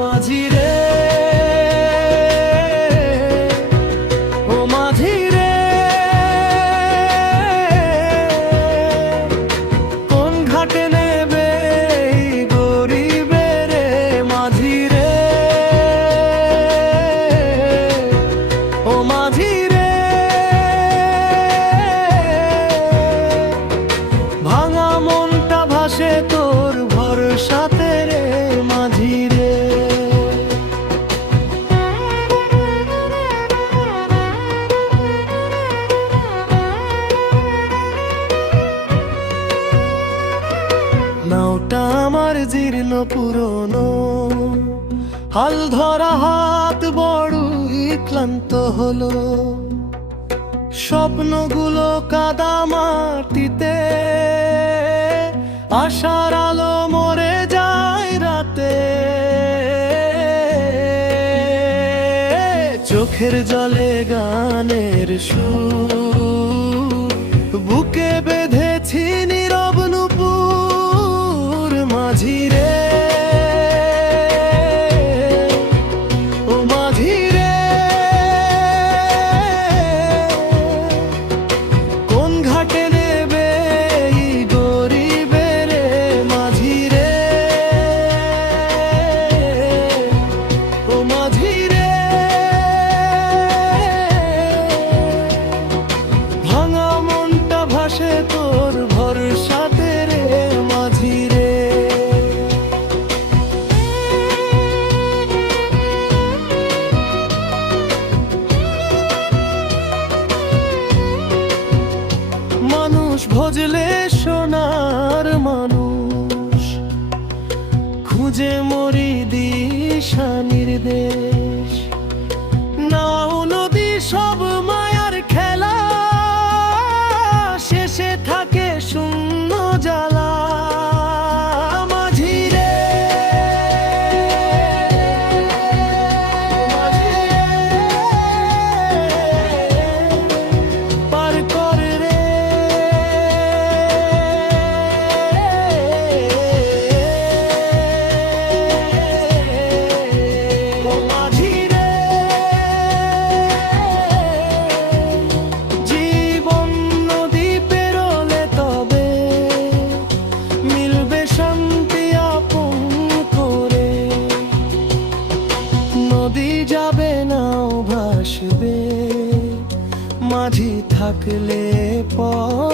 মাঝি রে, ও মাঝি রে, কোন ঘাটে নেবে গরিবের মাঝি রে, ও মাঝি রে, ভাঙা মনটা ভাসে তোর ভরসাতে রে মাঝি রে। নাওটা আমার জীর্ণ পুরনো, হাল ধরা হাত বড়ই ক্লান্ত হলো, স্বপ্নগুলো কাদা মাটিতে, আশার আলো মরে যায় রাতে, চোখের জলে গানের সুর, বুকে বেঁধেছি নীরব নূপুর মাঝি রে, ও মাঝি রে, কোন ঘাটে নেবে গরিবের মাঝি রে, ও মাঝি রে, ভাঙা মনটা ভাসে তোর ভরসাতে রে মাঝি রে। মানুষ ভজলে সোনার মানুষ, খুঁজে মরি দিশা নির্দেশ, নাও নদী সব মায়ার খেলা, শেষে থাকে শূন্য জ্বালা মাঝি রে, মাঝি রে, পার কর রে, ও মাঝি রে, জীবন নদী পেরোলে তবে মিলবে শান্তি আপন করে, নদী যাবে নাও ভাসবে, মাঝি থাকলে পথ